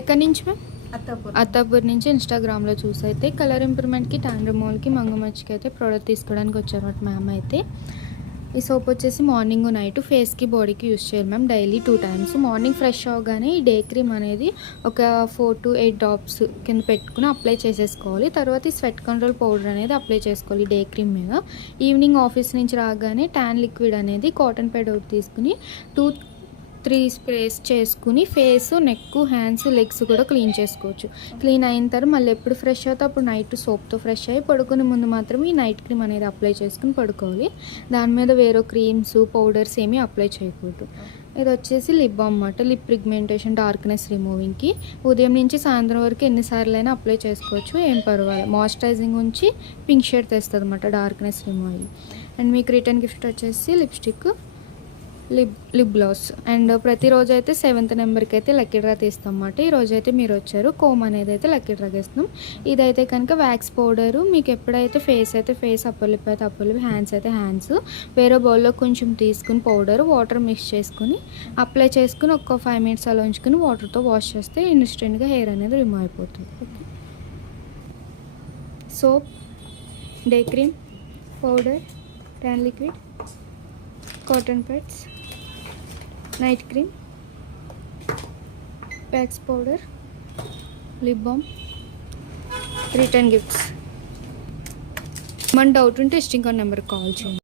ఎక్కడి నుంచి మ్యామ్? అత్తాపూర్. అత్తాపూర్ నుంచి ఇన్స్టాగ్రామ్లో చూసి అయితే కలర్ ఇంప్రూవ్మెంట్కి, ట్యాన్ రిమూవల్కి, మంగమచ్చికి అయితే ప్రోడక్ట్ తీసుకోవడానికి వచ్చారన్నమాట మ్యామ్. అయితే ఈ సోప్ వచ్చేసి మార్నింగ్ నైట్ ఫేస్కి బాడీకి యూస్ చేయాలి ma'am. Daily 2 times. Morning fresh అవగానే ఈ డే క్రీమ్ అనేది ఒక 4 to 8 డ్రాప్స్ కింద పెట్టుకుని అప్లై చేసేసుకోవాలి. తర్వాత ఈ స్వెట్ కంట్రోల్ పౌడర్ అనేది అప్లై చేసుకోవాలి డే క్రీమ్ మీద. ఈవినింగ్ ఆఫీస్ నుంచి రాగానే ట్యాన్ లిక్విడ్ అనేది కాటన్ ప్యాడ్ ఒకటి తీసుకుని 2-3 స్ప్రేస్ చేసుకుని ఫేస్, నెక్, హ్యాండ్స్, లెగ్స్ కూడా క్లీన్ చేసుకోవచ్చు. క్లీన్ అయిన తర్వాత మళ్ళీ ఎప్పుడు ఫ్రెష్ అవుతా అప్పుడు నైట్ సోప్తో ఫ్రెష్ అయ్యి పడుకునే ముందు మాత్రమే ఈ నైట్ క్రీమ్ అనేది అప్లై చేసుకుని పడుకోవాలి. దాని మీద వేరే క్రీమ్స్, పౌడర్స్ ఏమీ అప్లై చేయకూడదు. ఇది వచ్చేసి లిప్ బామ్ అన్నమాట. లిప్ పిగ్మెంటేషన్, డార్క్నెస్ రిమూవింగ్కి ఉదయం నుంచి సాయంత్రం వరకు ఎన్నిసార్లైనా అప్లై చేసుకోవచ్చు, ఏం పర్వాలేదు. మాయిశ్చరైజింగ్ ఉంచి పింక్ షేడ్ తెస్తుంది అన్నమాట, డార్క్నెస్ రిమూవింగ్. అండ్ మీకు రిటర్న్ గిఫ్ట్ వచ్చేసి లిప్స్టిక్, లిప్ గ్లాస్. అండ్ ప్రతిరోజు అయితే 7th నెంబర్కి అయితే లక్కీ డ్రా తీస్తాం అన్నమాట. ఈరోజు అయితే మీరు వచ్చారు, కోమ్ అనేది అయితే లక్కీ డ్రాకి ఇస్తున్నాం. ఇదైతే కనుక వ్యాక్స్ పౌడరు. మీకు ఎప్పుడైతే ఫేస్ అయితే ఫేస్, అప్పర్ లిప్ అయితే అప్పర్ లిప్, హ్యాండ్స్ అయితే హ్యాండ్స్ వేరే బౌల్లో కొంచెం తీసుకుని పౌడర్ వాటర్ మిక్స్ చేసుకుని అప్లై చేసుకుని ఒక 5 minutes అలా ఉంచుకుని వాటర్తో వాష్ చేస్తే ఇన్స్టెంట్గా హెయిర్ అనేది రిమూవ్ అయిపోతుంది. Okay. Soap, day cream, powder, tan liquid, cotton pods, night cream, wax powder, lip balm, return gifts. మన డౌట్ ఉంటే టెస్టింగ్ నెంబర్కి కాల్ చేయండి.